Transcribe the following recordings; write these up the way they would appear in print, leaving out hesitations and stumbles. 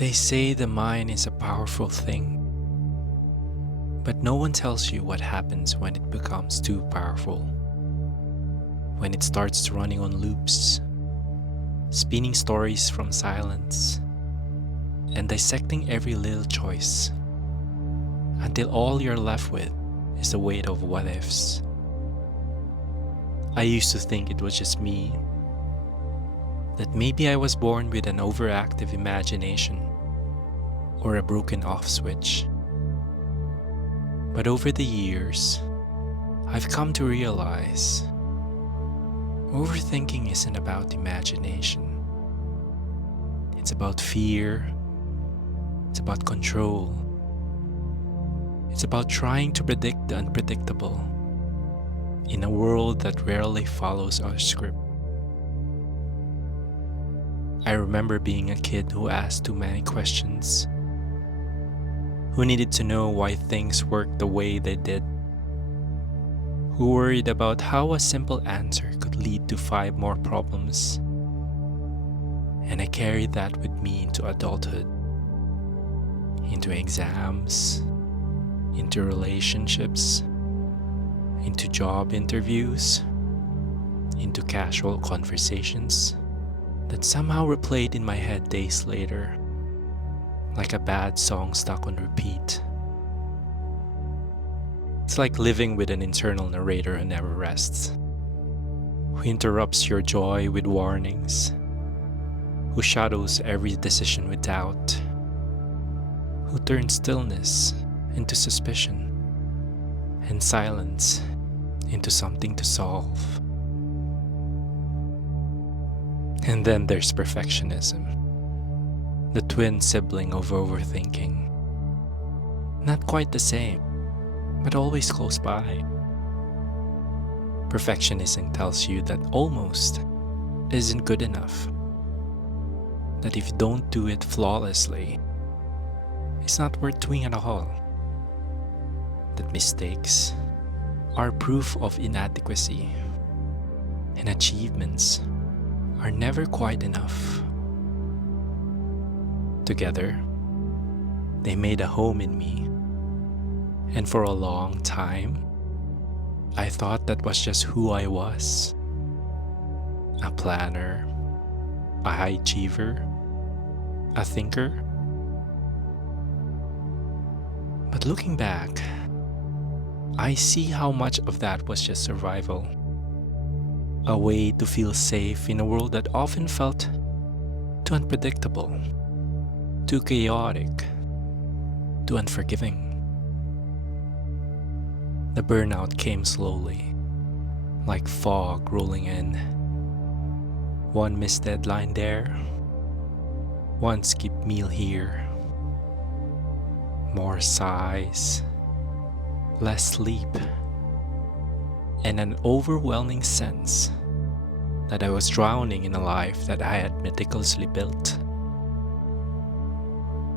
They say the mind is a powerful thing, but no one tells you what happens when it becomes too powerful. When it starts running on loops, spinning stories from silence, and dissecting every little choice, until all you're left with is the weight of what ifs. I used to think it was just me, that maybe I was born with an overactive imagination or a broken off switch. But over the years, I've come to realize overthinking isn't about imagination. It's about fear. It's about control. It's about trying to predict the unpredictable in a world that rarely follows our script. I remember being a kid who asked too many questions, who needed to know why things worked the way they did, who worried about how a simple answer could lead to 5 more problems. And I carried that with me into adulthood, into exams, into relationships, into job interviews, into casual conversations that somehow replayed in my head days later, like a bad song stuck on repeat. It's like living with an internal narrator who never rests, who interrupts your joy with warnings, who shadows every decision with doubt, who turns stillness into suspicion and silence into something to solve. And then there's perfectionism, the twin sibling of overthinking. Not quite the same, but always close by. Perfectionism tells you that almost isn't good enough, that if you don't do it flawlessly, it's not worth doing at all, that mistakes are proof of inadequacy, and achievements are never quite enough. Together, they made a home in me, and for a long time, I thought that was just who I was. A planner, a high achiever, a thinker. But looking back, I see how much of that was just survival. A way to feel safe in a world that often felt too unpredictable, too chaotic, too unforgiving. The burnout came slowly, like fog rolling in. One missed deadline there, one skipped meal here. More sighs, less sleep, and an overwhelming sense that I was drowning in a life that I had meticulously built.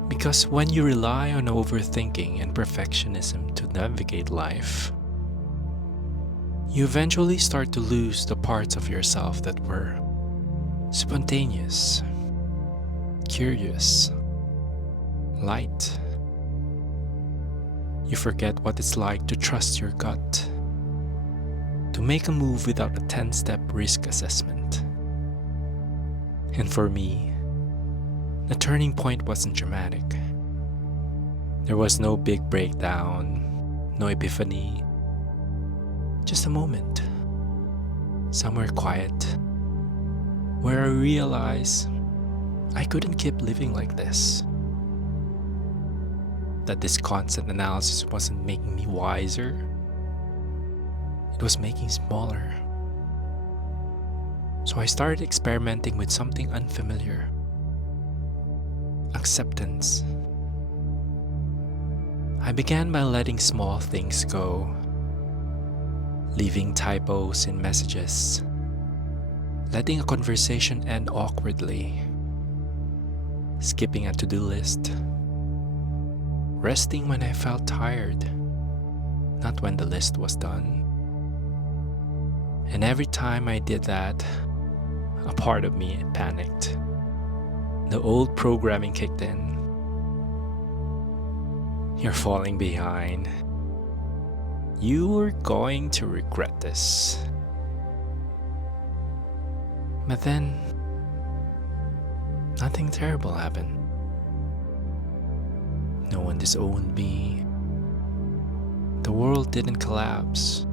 Because when you rely on overthinking and perfectionism to navigate life, you eventually start to lose the parts of yourself that were spontaneous, curious, light. You forget what it's like to trust your gut, to make a move without a 10-step risk assessment. And for me, the turning point wasn't dramatic. There was no big breakdown, no epiphany, just a moment, somewhere quiet, where I realized I couldn't keep living like this. That this constant analysis wasn't making me wiser, it was making smaller. So I started experimenting with something unfamiliar. Acceptance. I began by letting small things go, leaving typos in messages, letting a conversation end awkwardly, skipping a to-do list, resting when I felt tired, not when the list was done. And every time I did that, a part of me panicked. The old programming kicked in. You're falling behind. You are going to regret this. But then, nothing terrible happened. No one disowned me. The world didn't collapse.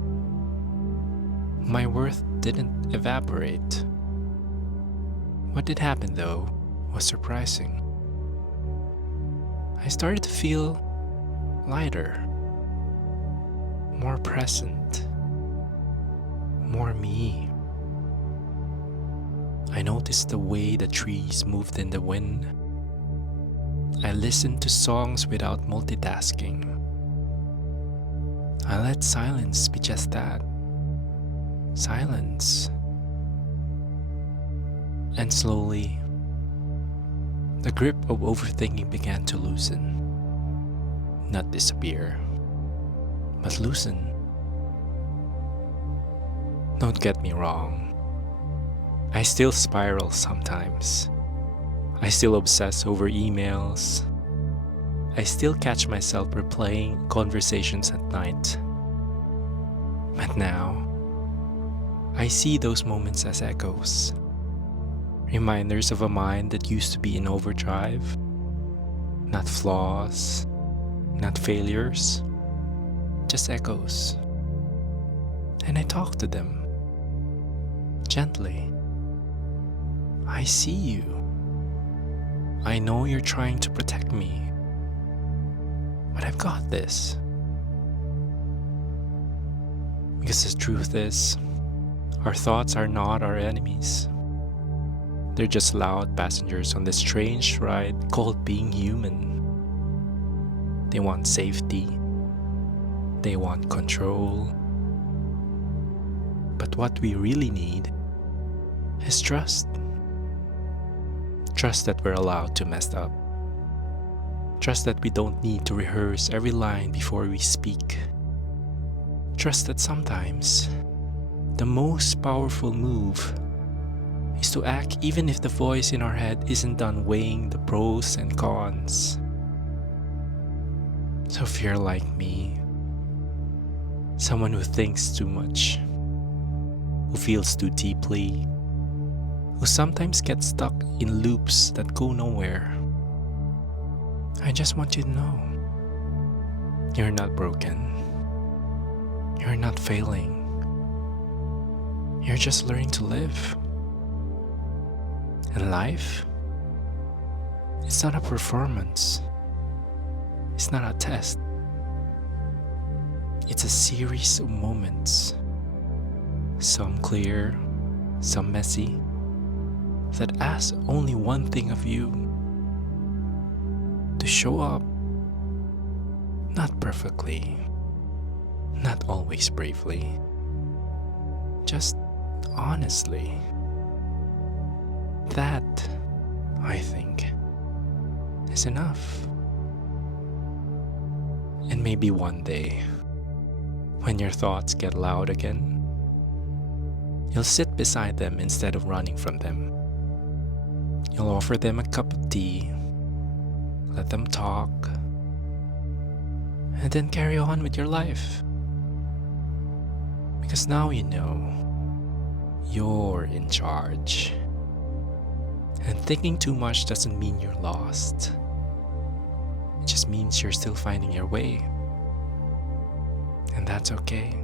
My worth didn't evaporate. What did happen, though, was surprising. I started to feel lighter, more present, more me. I noticed the way the trees moved in the wind. I listened to songs without multitasking. I let silence be just that. Silence. And slowly, the grip of overthinking began to loosen. Not disappear, but loosen. Don't get me wrong. I still spiral sometimes. I still obsess over emails. I still catch myself replaying conversations at night. But now, I see those moments as echoes. Reminders of a mind that used to be in overdrive. Not flaws, not failures, just echoes. And I talk to them. Gently. I see you. I know you're trying to protect me. But I've got this. Because the truth is, our thoughts are not our enemies. They're just loud passengers on this strange ride called being human. They want safety. They want control. But what we really need is trust. Trust that we're allowed to mess up. Trust that we don't need to rehearse every line before we speak. Trust that sometimes the most powerful move is to act even if the voice in our head isn't done weighing the pros and cons. So if you're like me, someone who thinks too much, who feels too deeply, who sometimes gets stuck in loops that go nowhere, I just want you to know, you're not broken. You're not failing. You're just learning to live. And life, it's not a performance. It's not a test. It's a series of moments. Some clear, some messy, that ask only one thing of you: to show up, not perfectly, not always bravely, just honestly. That, I think, is enough. And maybe one day, when your thoughts get loud again, you'll sit beside them instead of running from them. You'll offer them a cup of tea, let them talk, and then carry on with your life. Because now you know you're in charge. And thinking too much doesn't mean you're lost. It just means you're still finding your way. And that's okay.